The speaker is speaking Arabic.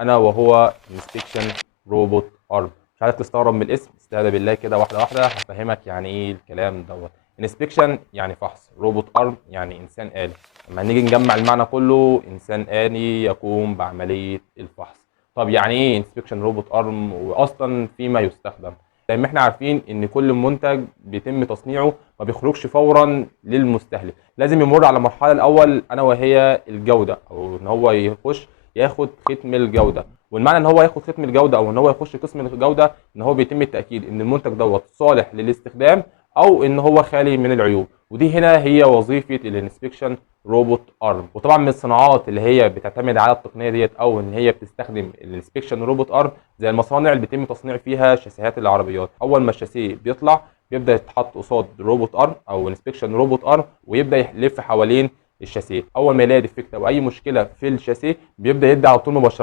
انا وهو انسبكشن روبوت ارم. مش عايزك تستغرب من الاسم، استهدى بالله كده واحده واحده هفهمك يعني ايه الكلام دوت. انسبكشن يعني فحص، روبوت ارم يعني انسان آلي. لما نيجي نجمع المعنى كله، انسان آلي يقوم بعمليه الفحص. طب يعني ايه انسبكشن روبوت ارم، واصلا فيما يستخدم؟ زي ما احنا عارفين ان كل منتج بيتم تصنيعه ما بيخرجش فورا للمستهلك، لازم يمر على مرحله الاول انا وهي الجوده، او ان هو يخش ياخد ختم الجوده. والمعنى ان هو ياخد ختم الجوده او ان هو يخش قسم الجوده ان هو بيتم التاكيد ان المنتج دوت صالح للاستخدام او ان هو خالي من العيوب. ودي هنا هي وظيفه الانسبكشن روبوت ارم. وطبعا من الصناعات اللي هي بتعتمد على التقنيه ديت او ان هي بتستخدم الانسبكشن روبوت ارم زي المصانع اللي بيتم تصنيع فيها شاسيهات العربيات. اول ما الشاسيه بيطلع بيبدا يتحط قصاد روبوت ارم او انسبكشن روبوت ارم ويبدا يلف حوالين الشاسيه. اول ما يلاقي ديفكت او اي مشكله في الشاسيه بيبدا يدي على طول مباشره